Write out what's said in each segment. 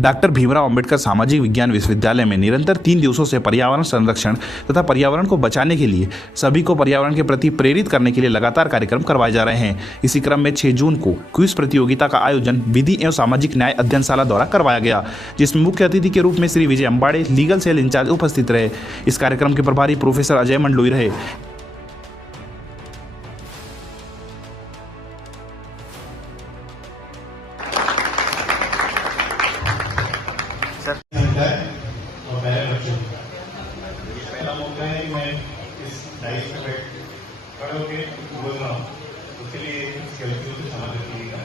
Doctor Bhimrao Ambedkar सामाजिक विज्ञान विश्वविद्यालय में निरंतर 3 दिवसों से पर्यावरण संरक्षण तथा पर्यावरण को बचाने के लिए सभी को पर्यावरण के प्रति प्रेरित करने के लिए लगातार कार्यक्रम करवाए जा रहे हैं। इसी क्रम में 6 जून को क्विज प्रतियोगिता का आयोजन विधि एवं सामाजिक न्याय अध्ययनशाला द्वारा करवाया गया, जिसमें मुख्य अतिथि के रूप में Shri Vijay अम्बाड़े legal cell in charge उपस्थित रहे। इस कार्यक्रम के प्रभारी प्रोफेसर अजय मंडलोई रहे। और मेरे बच्चों पहला मौका है कि मैं इस डाइस पे खड़े होकर बोल रहा हूँ, उसके लिए कुछ गलतियों से समझ रखिएगा।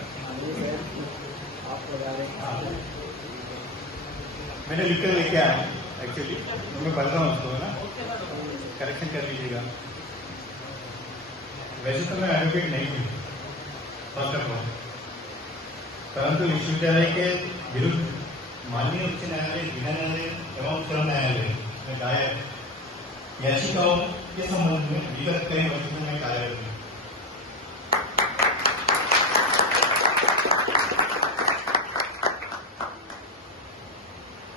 मैंने लिख कर लेके आया एक्चुअली, मैं पढ़ रहा हूँ उसको, है ना, करेक्शन कर लीजिएगा। वैसे तो मैं एडवोकेट नहीं हूँ, परंतु विश्वविद्यालय के विरुद्ध माननीय उच्च न्यायालय, जिला न्यायालय एवं श्रम न्यायालय में दायर याचिकाओं के संबंध में विगत कई वर्षों से मैं कार्यरत हूँ।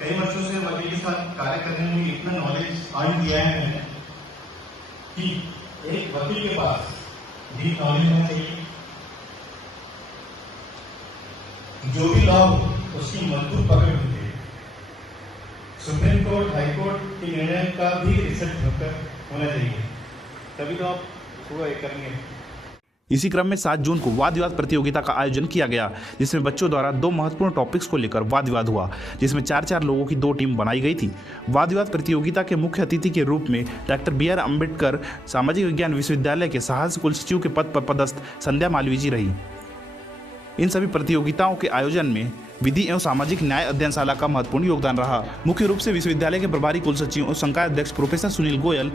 कई वर्षों से वकील के साथ कार्य करने में इतना नॉलेज अर्न किया है मैंने कि एक वकील के पास डीप नॉलेज होना चाहिए। जो भी लॉ हो उसकी मजबूत पकड़ होती है। सुप्रीम कोर्ट, हाई कोर्ट के निर्णय का भी रिसर्च होना चाहिए, तभी तो आप पूरा ये करेंगे। इसी क्रम में 7 जून को वाद विवाद प्रतियोगिता का आयोजन किया गया, जिसमें बच्चों द्वारा 2 महत्वपूर्ण टॉपिक्स को लेकर वाद विवाद हुआ, जिसमें 4-4 लोगों की 2 टीम बनाई गई थी। वाद विवाद प्रतियोगिता के मुख्य अतिथि के रूप में डॉक्टर बी आर अम्बेडकर सामाजिक विज्ञान विश्वविद्यालय के सहायक कुलसचिव के पद पर पदस्थ संध्या मालवीय जी रही। इन सभी प्रतियोगिताओं के आयोजन में विधि एवं सामाजिक न्याय अध्ययनशाला का महत्वपूर्ण योगदान रहा। मुख्य रूप से विश्वविद्यालय के प्रभारी कुलसचिव और संकाय अध्यक्ष प्रोफेसर सुनील गोयल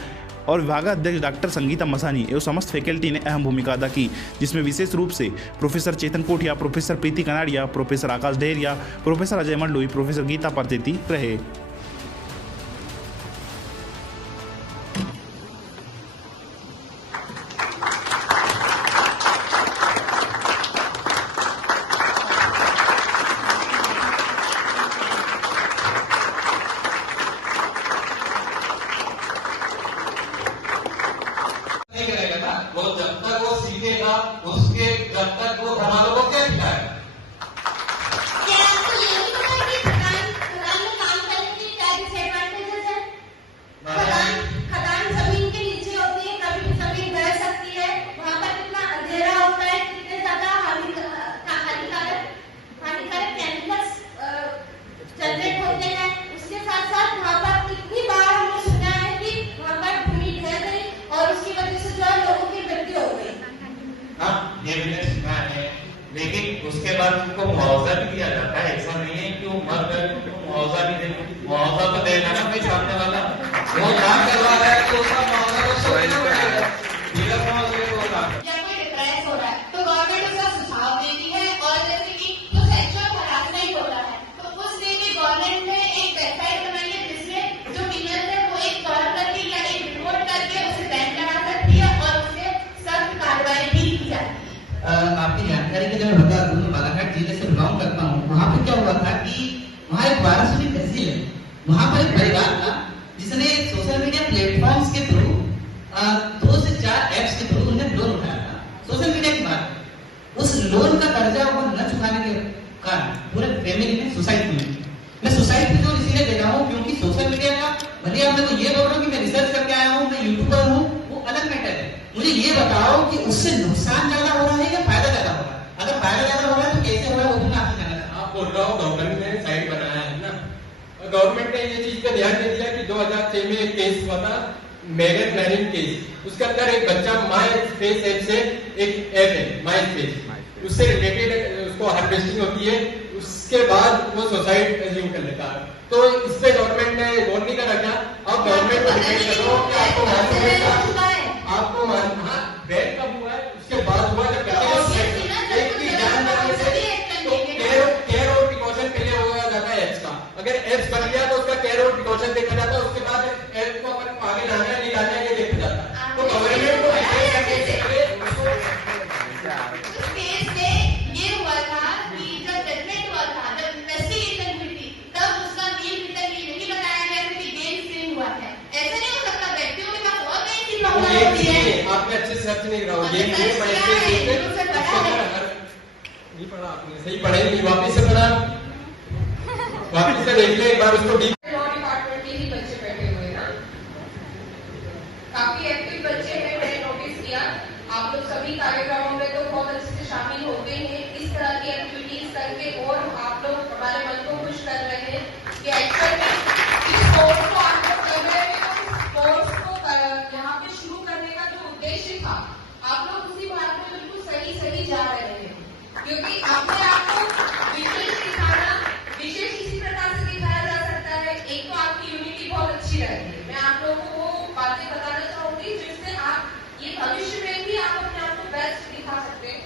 और विभागाध्यक्ष डॉक्टर संगीता मसानी एवं समस्त फैकल्टी ने अहम भूमिका अदा की, जिसमें विशेष रूप से प्रोफेसर चेतन कोठिया, प्रोफेसर प्रीति कनाड़िया, प्रोफेसर आकाश डेहरिया, प्रोफेसर अजय मंडलोई, प्रोफेसर गीता परतेती रहे। वो जब तक वो सीखेगा उसके जब तक वो घर वालों को क्या दिखाएगा। क्या आपको ये नहीं पता कि खदान में काम करने के क्या डिसएडवांटेजेस है? खदान जमीन के नीचे होती है, कभी भी जमीन ढह सकती है, वहाँ पर कितना अंधेरा होता है, कितने ज्यादा हानिकारक केमिकल्स जनरेट होते हैं। उसके साथ साथ वहाँ पर कितनी बार हमने सुना है कि वहाँ पर भूमि ढह गई और उसकी वजह से जो लोगों की मृत्यु हो गई। हाँ, ये मैंने सुना है, लेकिन उसके बाद उनको मुआवजा भी दिया जाता है। ऐसा नहीं है कि वो मर गए तो मुआवजा भी दे, मुआवजा तो देगा ना कोई सामने वाला। वो काम करवा रहा है तो उसका मुआवजा तो देगा, बिना मुआवजे को होगा। या कोई डिप्रेस हो रहा है तो गवर्नमेंट उसका सुझाव देती है, और जैसे कि जो सेक्सुअल हरासमेंट हो रहा है तो उस दिन भी गवर्नमेंट ने एक वेबसाइट बनाई है जिसमें जो वीनर है वो एक कॉल करके या एक रिपोर्ट करके उसे बैन करा सकती है और उससे सख्त कार्रवाई भी की जाती है। आपकी जानकारी के लिए मैं बता दूं, बालाघाट जिले से बिलोंग करता हूँ। वहाँ पे क्या हुआ था कि वहाँ एक वाराणसी तहसील है, वहाँ पर एक परिवार था जिसने सोशल मीडिया प्लेटफॉर्म्स के थ्रू 2 से 4 ऐप्स के थ्रू उन्हें लोन उठाया था। सोशल मीडिया की बात, उस लोन का कर्जा वो न चुकाने के कारण पूरे फैमिली ने सुसाइड की। मैं सुसाइड की तो इसीलिए दे रहा हूँ क्योंकि सोशल मीडिया का, भले आप मेरे को ये बोल रहा हूँ कि मैं रिसर्च करके आया हूँ, मैं यूट्यूबर हूँ, वो अलग मैटर है। मुझे ये बताओ कि उससे नुकसान ज्यादा हो रहा है या फायदा ज्यादा हो रहा है? अगर फायदा ज्यादा हो रहा है तो कैसे हो रहा है वो भी मैं आपसे जानना चाहता हूं। आप बोल रहा हूँ गवर्नमेंट ने साइट बनाया है ना, और गवर्नमेंट ने ये चीज का ध्यान दे दिया कि 2006 में एक केस हुआ था, मेगर प्लानिंग केस। उसके अंदर एक बच्चा माई स्पेस ऐप से, एक ऐप है माई स्पेस, उससे रिलेटेड उसको हार्वेस्टिंग होती है, उसके बाद वो सुसाइड एज्यूम कर लेता है। तो इस पे गवर्नमेंट ने गौर नहीं कर रखा। अब गवर्नमेंट को डिपेंड करो कि आपको आपको बैन कब हुआ है, उसके बाद हुआ जब एक की जान जाने से तो केयर और प्रिकॉशन पहले होगा जाता है एप्स का। अगर एप्स बन गया तो उसका केयर और प्रिकॉशन देखा जाता है, उसके बाद एप को अपन आगे लाना है नहीं लाना है ये देखा जाता है। तो गवर्नमेंट को केस में ये हुआ था कि जब जजमेंट हुआ था, जब इन्वेस्टिगेशन हुई थी सर्च नहीं रहा हूँ, ये मैं नहीं पढ़ा, आपने सही पढ़ा ही नहीं, वापिस से पढ़ा, वापिस से देख ले एक बार उसको। लॉ डिपार्टमेंट के ही बच्चे बैठे हुए ना, काफी एक्टिव बच्चे हैं, मैंने नोटिस किया। आप लोग सभी कार्यक्रमों में तो बहुत अच्छे से शामिल होते हैं। इस तरह की एक्टिविटीज करके और आप लोग हमारे मन को खुश कर रहे हैं कि एक्चुअली इस कोर्स को आप लोग कर रहे हैं, कोर्स को यहाँ पे शुरू करने का जो उद्देश्य था, आप लोग उसी बात में बिल्कुल सही जा रहे हैं, क्योंकि अपने आप को विशेष दिखाना, विशेष इसी प्रकार से दिखाया जा सकता है। एक तो आपकी यूनिटी बहुत अच्छी रहती है, मैं आप लोगों को वो बातें बताना चाहूंगी जिससे आप ये भविष्य में भी आप अपने आप को बेस्ट दिखा सकते हैं।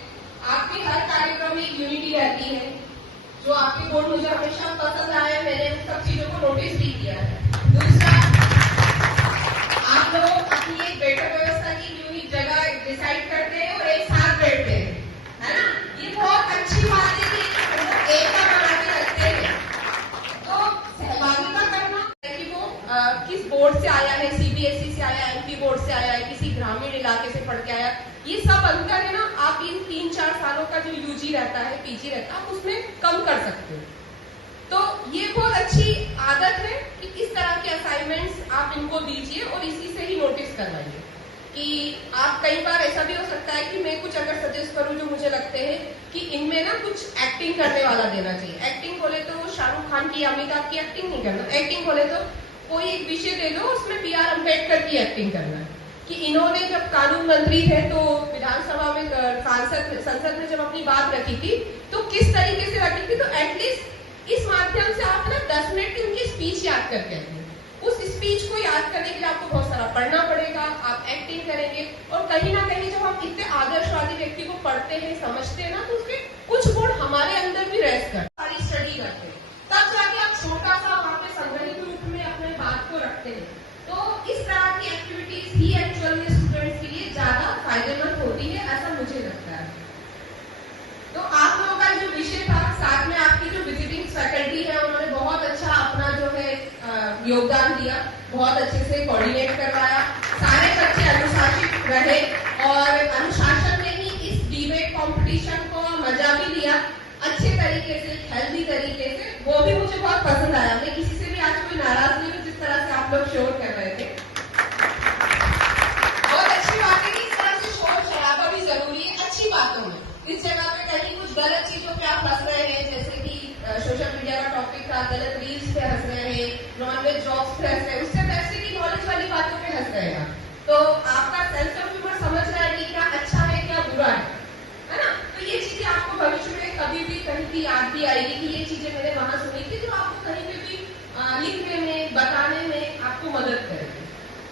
आपके हर कार्यक्रम में एक यूनिटी रहती है, जो आपके बोर्ड मुझे हमेशा पसंद आया, मैंने उन सब चीजों को नोटिस भी किया है। दूसरा, आप लोग अपनी एक बैठक व्यवस्था की यूनिक जगह डिसाइड करते हैं और एक साथ बैठते हैं, है ना, ये बहुत अच्छी बात है कि एकता बना के रखते हैं। तो सहभागिता करना कि वो किस बोर्ड से आया है, सीबीएसई से आया, एमपी बोर्ड से आया है, किसी ग्रामीण इलाके से पढ़ के आया, ये सब अंतर है ना, आप इन 3-4 सालों का जो यूजी रहता है, पीजी रहता है, आप उसमें कम कर सकते हो। तो ये बहुत अच्छी आदत है कि इस तरह के असाइनमेंट्स आप इनको दीजिए और इसी से ही नोटिस करवाइए कि आप, कई बार ऐसा भी हो सकता है कि मैं कुछ अगर सजेस्ट करूं जो मुझे लगते हैं कि इनमें ना कुछ एक्टिंग करने वाला देना चाहिए। एक्टिंग बोले तो शाहरुख खान की, अमिताभ की एक्टिंग नहीं करना, एक्टिंग बोले तो कोई एक विषय दे दो, उसमें बी आर अम्बेडकर की एक्टिंग करना है कि इन्होंने जब कानून मंत्री थे तो विधानसभा में, संसद में जब अपनी बात रखी थी तो किस तरीके से रखी थी, तो एटलीस्ट इस माध्यम से आप ना 10 मिनट की उनकी स्पीच याद करके आएंगे। उस स्पीच को याद करने के लिए आपको बहुत सारा पढ़ना पड़ेगा, आप एक्टिंग करेंगे, और कहीं ना कहीं जब हम इतने आदर्शवादी व्यक्ति को पढ़ते हैं, समझते हैं ना, तो उसके कुछ गुण हमारे अंदर भी रेस्ट कर सारी स्टडी करते हैं, तब जाके आप छोटा सा वहां पे संग्रहित रूप में अपने बात को रखते हैं। तो इस तरह की एक्टिविटीज ही एक्चुअल में स्टूडेंट्स के लिए ज्यादा फायदेमंद होती है, ऐसा मुझे लगता है। तो आप लोगों का जो विषय था, साथ में आपकी जो विजिटिंग फैकल्टी है, उन्होंने बहुत अच्छा अपना जो है योगदान दिया, बहुत अच्छे से कोऑर्डिनेट करवाया, सारे बच्चे अनुशासित रहे और अनुशासन में ही इस डिबेट कंपटीशन को मजा भी लिया अच्छे तरीके से, हेल्दी तरीके से। वो भी मुझे बहुत पसंद आया, मैं किसी से भी आज कोई नाराज नहीं हूँ जिस तरह से आप लोग शोर कर रहे थे। बहुत अच्छी बात है कि इस तरह से शोर शराबा भी जरूरी है अच्छी बातों में। इस जगह पे कहीं कुछ गलत चीजों पे आप हंस रहे हैं, जैसे कि सोशल मीडिया का टॉपिक था, गलत रील्स पे हंस रहे हैं, नॉनवेज जॉब्स पे हंस रहे हैं, उससे पैसे की नॉलेज वाली बातों पे हंस रहे हैं, तो आपका सेंस ऑफ ह्यूमर समझ रहा है कि क्या अच्छा है क्या बुरा है ना। तो ये चीजें आपको भविष्य में कभी भी कहीं की याद भी आएगी कि ये चीजें मैंने वहां सुनी थी, जो आपको कहीं पे भी लिखने में, बताने में आपको मदद करेगी।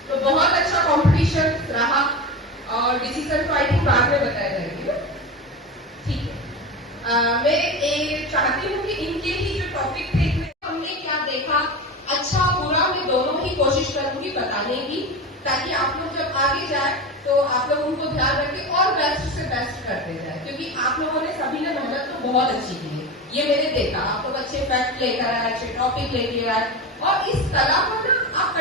तो बहुत अच्छा कॉम्पिटिशन रहा और डिसीजन तो आई थिंक बाद में बताया जाएगी। ठीक है, मैं ये चाहती हूँ कि इनके ही जो टॉपिक थे, हमने क्या देखा, अच्छा बुरा, मैं दोनों ही कोशिश करूंगी बताने की, ताकि आप लोग जब आगे जाए तो आप लोग उनको ध्यान रखें और बेस्ट से बेस्ट करते जाए, क्योंकि आप लोगों ने सभी ने मेहनत तो बहुत अच्छी की है, ये मैंने देखा। आप लोग अच्छे फैक्ट लेकर आए, अच्छे टॉपिक लेकर आए, और इस कला को ना आप